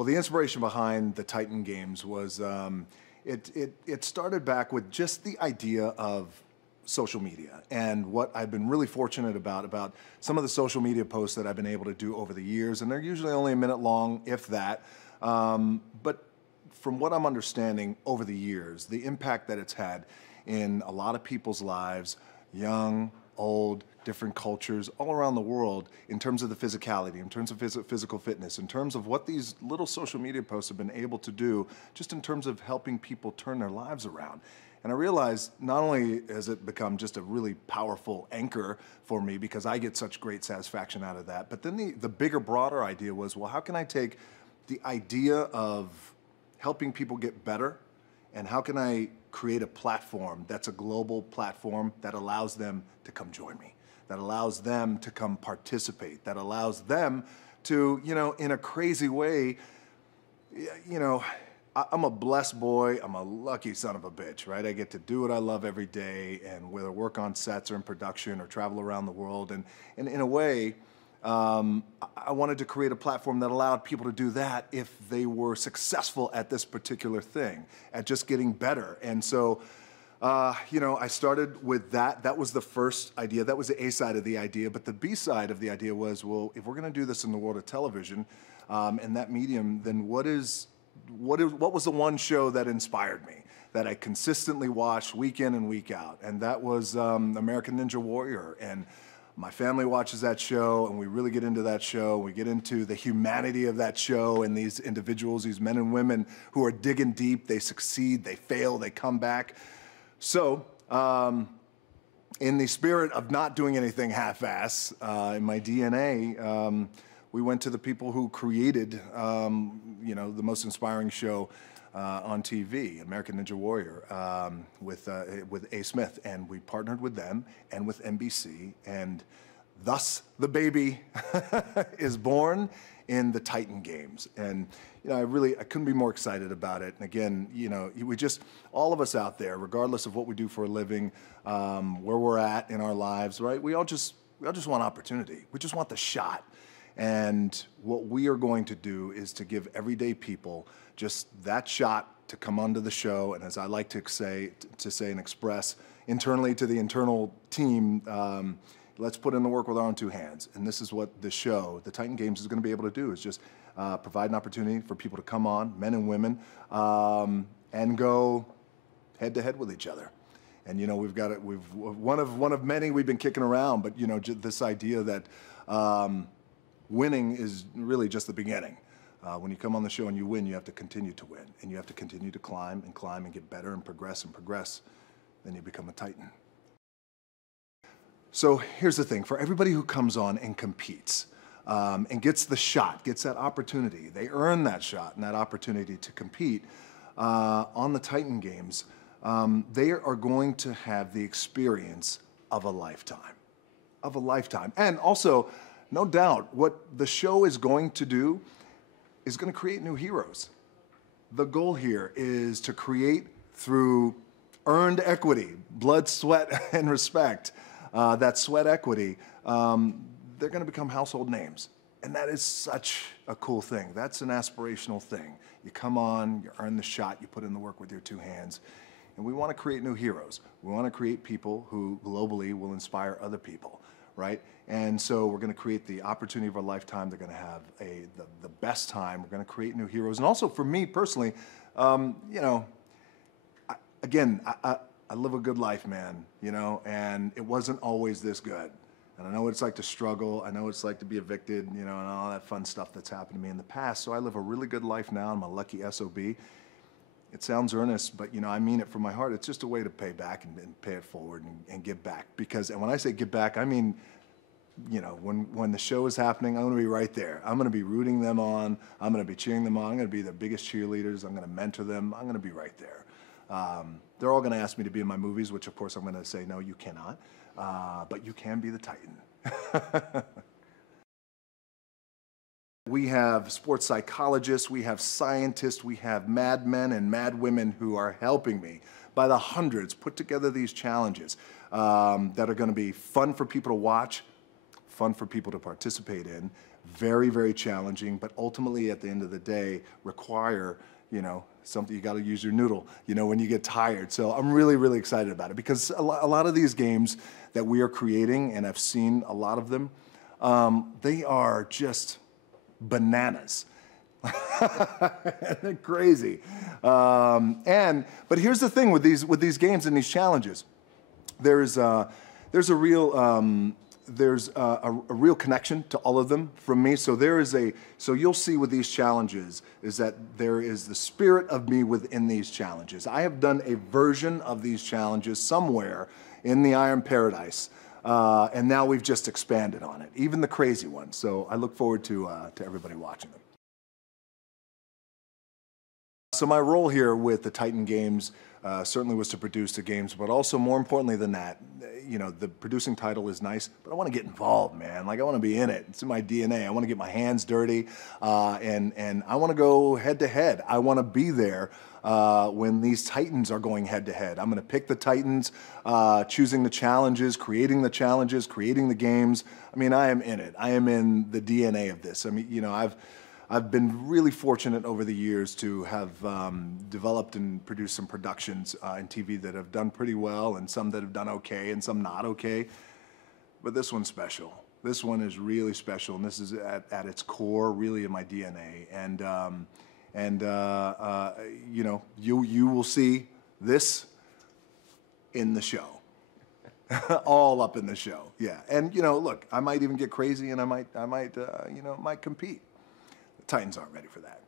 Well, the inspiration behind the Titan Games was it started back with just the idea of social media and what I've been really fortunate about some of the social media posts that I've been able to do over the years, and they're usually only a minute long, if that. But from what I'm understanding over the years, the impact that it's had in a lot of people's lives, young, old, different cultures all around the world, in terms of the physicality, in terms of physical fitness, in terms of what these little social media posts have been able to do, just in terms of helping people turn their lives around. And I realized not only has it become just a really powerful anchor for me because I get such great satisfaction out of that, but then the bigger, broader idea was, well, how can I take the idea of helping people get better, and how can I create a platform that's a global platform that allows them to come join me, that allows them to come participate, that allows them to, in a crazy way, I'm a blessed boy. I'm a lucky son of a bitch, right? I get to do what I love every day, and whether work on sets or in production or travel around the world. And in a way, I wanted to create a platform that allowed people to do that if they were successful at this particular thing, at just getting better. And so, I started with that. That was the first idea. That was the A side of the idea. But the B side of the idea was, well, if we're going to do this in the world of television and that medium, then what was the one show that inspired me, that I consistently watched week in and week out? And that was American Ninja Warrior. And my family watches that show, and we really get into that show. We get into the humanity of that show and these individuals, these men and women who are digging deep. They succeed, they fail, they come back. So in the spirit of not doing anything half-ass, in my DNA, we went to the people who created, the most inspiring show on TV, American Ninja Warrior, with A. Smith, and we partnered with them and with NBC, and thus the baby is born in the Titan Games. And I couldn't be more excited about it. And again, we just, all of us out there, regardless of what we do for a living, where we're at in our lives, right? We all just want opportunity. We just want the shot. And what we are going to do is to give everyday people just that shot to come onto the show. And as I like to say and express internally to the internal team, let's put in the work with our own two hands. And this is what the show, the Titan Games, is going to be able to do, is just provide an opportunity for people to come on, men and women, and go head to head with each other. And we've got it. We've one of many we've been kicking around, but this idea that winning is really just the beginning. When you come on the show and you win, you have to continue to win, and you have to continue to climb and get better and progress, then you become a Titan. So here's the thing, for everybody who comes on and competes and gets the shot, gets that opportunity, they earn that shot and that opportunity to compete on the Titan Games, they are going to have the experience of a lifetime. And also, no doubt, what the show is going to do is going to create new heroes. The goal here is to create, through earned equity, blood, sweat, and respect, that sweat equity, they're going to become household names. And that is such a cool thing. That's an aspirational thing. You come on, you earn the shot, you put in the work with your two hands. And we want to create new heroes. We want to create people who globally will inspire other people, right? And so we're going to create the opportunity of our lifetime. They're going to have the best time. We're going to create new heroes. And also for me personally, I live a good life, man, and it wasn't always this good. And I know what it's like to struggle. I know what it's like to be evicted, and all that fun stuff that's happened to me in the past. So I live a really good life now. I'm a lucky SOB. It sounds earnest, but I mean it from my heart. It's just a way to pay back and pay it forward and give back. And when I say give back, I mean, when the show is happening, I'm going to be right there. I'm going to be rooting them on. I'm going to be cheering them on. I'm going to be their biggest cheerleaders. I'm going to mentor them. I'm going to be right there. They're all going to ask me to be in my movies, which of course I'm going to say, no, you cannot. But you can be the Titan. We have sports psychologists, we have scientists, we have mad men and mad women who are helping me by the hundreds put together these challenges that are going to be fun for people to watch, fun for people to participate in, very, very challenging, but ultimately at the end of the day require, you know, something, you got to use your noodle, you know, when you get tired. So I'm really, really excited about it because a lot of these games that we are creating, and I've seen a lot of them, they are just bananas. They're crazy. But here's the thing with these games and these challenges, there's a real real connection to all of them from me. So so you'll see with these challenges is that there is the spirit of me within these challenges. I have done a version of these challenges somewhere in the Iron Paradise, and now we've just expanded on it, even the crazy ones. So I look forward to everybody watching them. So my role here with the Titan Games certainly was to produce the games, but also more importantly than that, you know, the producing title is nice, but I want to get involved, man. Like, I want to be in it. It's in my DNA. I want to get my hands dirty, and I want to go head to head. I want to be there when these Titans are going head to head. I'm going to pick the Titans, choosing the challenges, creating the games. I mean, I am in it. I am in the DNA of this. I mean, you know, I've been really fortunate over the years to have developed and produced some productions in TV that have done pretty well, and some that have done okay, and some not okay. But this one's special. This one is really special, and this is at its core really in my DNA. And you know, you will see this in the show. All up in the show, yeah. And you know, look, I might even get crazy, and I might you know, might compete. Titans aren't ready for that.